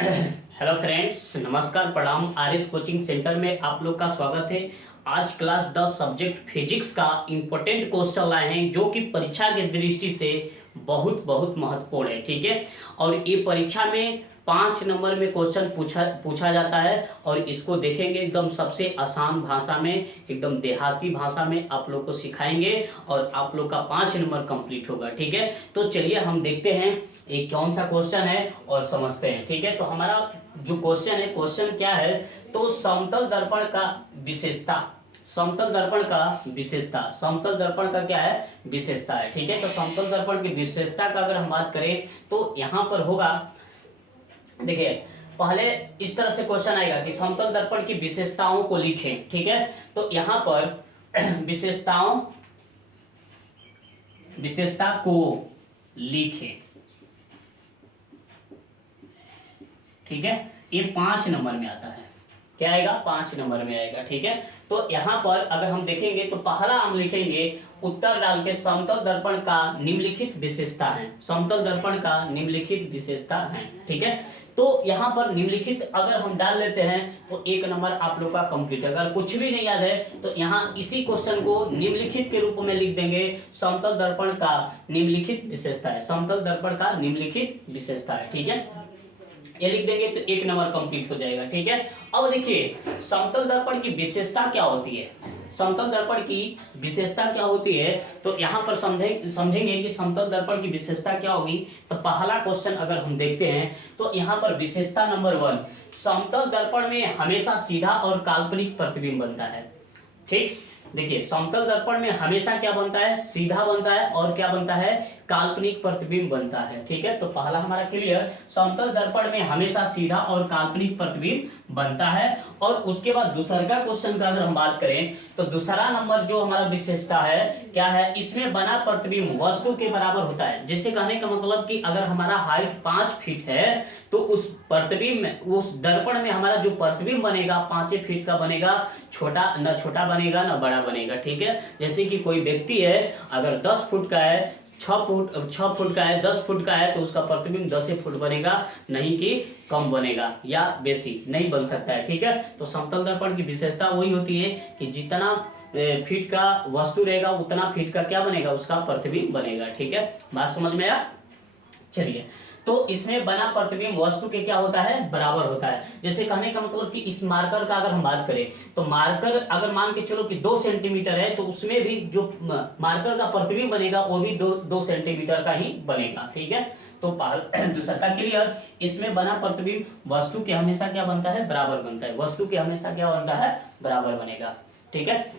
Hello friends, नमस्कार, प्रणाम। RS coaching centre में आप लोग का स्वागत है। आज क्लास 10 सब्जेक्ट फिजिक्स का इम्पोर्टेंट क्वेश्चन लाए हैं जो कि परीक्षा की दृष्टि से बहुत बहुत महत्वपूर्ण है। ठीक है, और ये परीक्षा में 5 नंबर में क्वेश्चन पूछा जाता है और इसको देखेंगे एकदम सबसे आसान भाषा में, एकदम देहाती भाषा में आप लोग को सिखाएंगे और आप लोग का 5 नंबर कंप्लीट होगा। ठीक है, तो चलिए हम देखते हैं ये कौन सा क्वेश्चन है और समझते हैं। ठीक है, तो हमारा जो क्वेश्चन है, क्वेश्चन क्या है, तो समतल दर्पण का विशेषता, समतल दर्पण का विशेषता, समतल दर्पण का क्या है, विशेषता है। ठीक है, तो समतल दर्पण की विशेषता का अगर हम बात करें तो यहाँ पर होगा, देखिए पहले इस तरह से क्वेश्चन आएगा कि समतल दर्पण की विशेषताओं को लिखें। ठीक है, तो यहाँ पर विशेषता को लिखें। ठीक है, ये 5 नंबर में आता है। क्या आएगा, 5 नंबर में आएगा। ठीक है, तो यहाँ पर अगर हम देखेंगे तो पहला हम लिखेंगे उत्तर डाल के समतल दर्पण का निम्नलिखित विशेषता है, समतल दर्पण का निम्नलिखित विशेषता है। ठीक है, तो यहाँ पर निम्नलिखित अगर हम डाल लेते हैं तो 1 नंबर आप लोग का कंप्लीट है। अगर कुछ भी नहीं याद है तो यहाँ इसी क्वेश्चन को निम्नलिखित के रूप में लिख देंगे, समतल दर्पण का निम्नलिखित विशेषता है, समतल दर्पण का निम्नलिखित विशेषता है। ठीक है, ये लिख देंगे तो 1 नंबर कंप्लीट हो जाएगा। ठीक है, अब देखिए समतल दर्पण की विशेषता क्या होती है, समतल दर्पण की विशेषता क्या होती है, तो यहाँ पर समझेंगे कि समतल दर्पण की विशेषता क्या होगी। तो पहला क्वेश्चन अगर हम देखते हैं तो यहाँ पर विशेषता नंबर 1, समतल दर्पण में हमेशा सीधा और काल्पनिक प्रतिबिंब बनता है। ठीक, देखिए समतल दर्पण में हमेशा क्या बनता है, सीधा बनता है और क्या बनता है, काल्पनिक प्रतिबिंब बनता है। ठीक है, तो पहला हमारा क्लियर, समतल दर्पण में हमेशा सीधा और काल्पनिक प्रतिबिंब बनता है। और उसके बाद दूसरा का क्वेश्चन का अगर हम बात करें तो दूसरा नंबर जो हमारा विशेषता है क्या है, इसमें बना प्रतिबिंब वस्तु के बराबर होता है। जैसे कहने का मतलब कि अगर हमारा हाइट 5 फीट है तो उस प्रतिबिंब में, उस दर्पण में हमारा जो प्रतिबिंब बनेगा 5 फीट का बनेगा, छोटा ना छोटा बनेगा ना बड़ा बनेगा। ठीक है, जैसे कि कोई व्यक्ति है अगर 10 फुट का है, 6 फुट का है, 10 फुट का है तो उसका प्रतिबिंब 10 फुट बनेगा, नहीं कि कम बनेगा या बेसी नहीं बन सकता है। ठीक है, तो समतल दर्पण की विशेषता वही होती है कि जितना फीट का वस्तु रहेगा उतना फीट का क्या बनेगा, उसका प्रतिबिंब बनेगा। ठीक है, बात समझ में आया। चलिए, तो इसमें बना प्रतिबिंब वस्तु के क्या होता है, बराबर होता है। जैसे कहने का मतलब कि इस मार्कर का अगर हम बात करें तो मार्कर अगर मान के चलो कि 2 सेंटीमीटर है तो उसमें भी जो मार्कर का प्रतिबिंब बनेगा वो भी 2 सेंटीमीटर का ही बनेगा। ठीक है, तो दूसरा का क्लियर, इसमें बना प्रतिबिंब वस्तु के हमेशा क्या बनता है, बराबर बनता है, वस्तु के हमेशा क्या बनता है, बराबर बनेगा। ठीक है,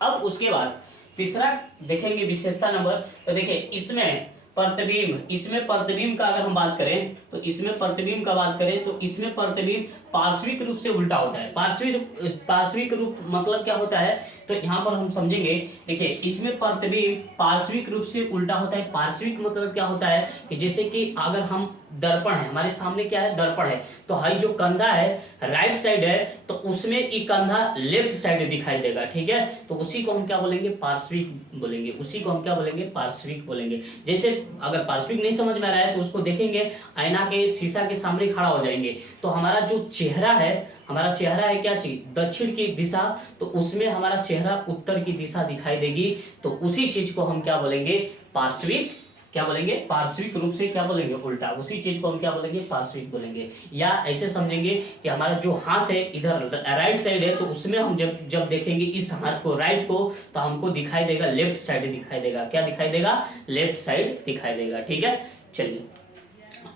अब उसके बाद तीसरा देखेंगे विशेषता नंबर, तो देखिए इसमें प्रतिबिंब, इसमें प्रतिबिंब का अगर हम बात करें तो इसमें प्रतिबिंब का बात करें तो इसमें प्रतिबिंब पार्श्विक रूप से उल्टा होता है। पार्श्विक रूप मतलब क्या होता है, तो यहाँ पर हम समझेंगे। देखिए इसमें प्रतिबिंब पार्श्विक रूप से उल्टा होता है। पार्श्विक मतलब क्या होता है कि जैसे कि अगर हम दर्पण है, हमारे सामने क्या है, दर्पण है, तो हाई जो कंधा है राइट साइड है तो उसमें ये कंधा लेफ्ट साइड दिखाई देगा। ठीक है, तो उसी को हम क्या बोलेंगे, पार्श्विक बोलेंगे, उसी को हम क्या बोलेंगे, पार्श्विक बोलेंगे। जैसे अगर पार्श्विक नहीं समझ में आ रहा है तो उसको देखेंगे, आईना के शीशा के सामने खड़ा हो जाएंगे तो हमारा जो चेहरा है, हमारा चेहरा है क्या चीज, दक्षिण की दिशा, तो उसमें हमारा चेहरा उत्तर की दिशा दिखाई देगी। तो उसी चीज को हम क्या बोलेंगे, पार्श्विक, क्या बोलेंगे, पार्श्विक रूप से क्या बोलेंगे, उल्टा, उसी चीज को हम क्या बोलेंगे, पार्श्विक बोलेंगे। या ऐसे समझेंगे कि हमारा जो हाथ है इधर राइट साइड है तो उसमें हम जब देखेंगे इस हाथ को, राइट को, तो हमको दिखाई देगा लेफ्ट साइड दिखाई देगा। क्या दिखाई देगा, लेफ्ट साइड दिखाई देगा। ठीक है, चलिए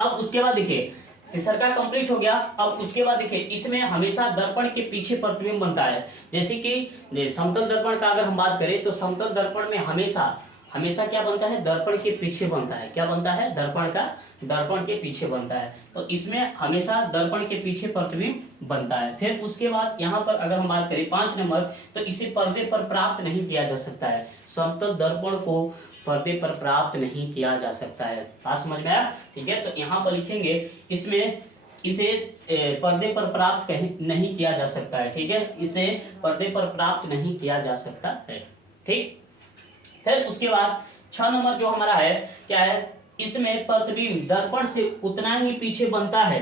अब उसके बाद देखिए तीसरा का कंप्लीट हो गया। अब उसके बाद देखिए इसमें हमेशा दर्पण के पीछे प्रतिबिंब बनता है। जैसे कि समतल दर्पण का अगर हम बात करें तो समतल दर्पण में हमेशा हमेशा क्या बनता है, दर्पण के पीछे बनता है। क्या बनता है, दर्पण के पीछे बनता है। तो इसमें हमेशा दर्पण के पीछे प्रतिबिंब बनता है। फिर उसके बाद यहाँ पर अगर हम बात करें 5 नंबर, तो इसे पर्दे पर प्राप्त नहीं किया जा सकता है। समतल दर्पण को पर्दे पर प्राप्त नहीं किया जा सकता है। बात समझ में आया। ठीक है, तो यहाँ पर लिखेंगे इसमें इसे पर्दे पर प्राप्त नहीं किया जा सकता है। ठीक है, इसे पर्दे पर प्राप्त नहीं किया जा सकता है। ठीक, फिर उसके बाद 6 नंबर जो हमारा है क्या है, इसमें प्रतिबिंब दर्पण से उतना ही पीछे बनता है,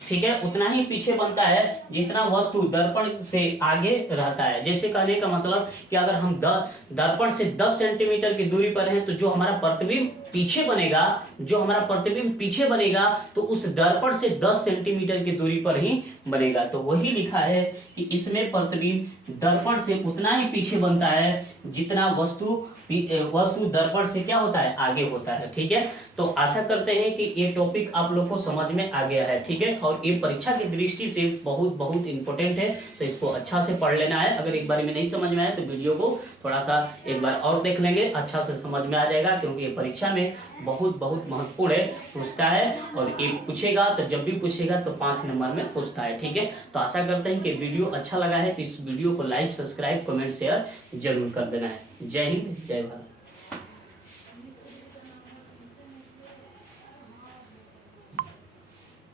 ठीक है, उतना ही पीछे बनता है जितना वस्तु दर्पण से आगे रहता है। जैसे कहने का मतलब कि अगर हम दर्पण से 10 सेंटीमीटर की दूरी पर हैं तो जो हमारा प्रतिबिंब पीछे बनेगा, जो हमारा प्रतिबिंब पीछे बनेगा तो उस दर्पण से 10 सेंटीमीटर की दूरी पर ही बनेगा। तो वही लिखा है कि इसमें प्रतिबिंब दर्पण से उतना ही पीछे बनता है जितना वस्तु दर्पण से क्या होता है, आगे होता है। ठीक है, तो आशा करते हैं कि ये टॉपिक आप लोग को समझ में आ गया है। ठीक है, और ये परीक्षा की दृष्टि से बहुत बहुत इंपॉर्टेंट है, तो इसको अच्छा से पढ़ लेना है। अगर एक बार में नहीं समझ में आए तो वीडियो को थोड़ा सा एक बार और देख लेंगे, अच्छा से समझ में आ जाएगा, क्योंकि ये परीक्षा में बहुत बहुत महत्वपूर्ण है, पूछता है। और ये पूछेगा तो जब भी पूछेगा तो 5 नंबर में पूछता है। ठीक है, तो आशा करते हैं कि वीडियो अच्छा लगा है तो इस वीडियो को लाइक, सब्सक्राइब, कमेंट, शेयर जरूर कर देना है। जय हिंद, जय भारत।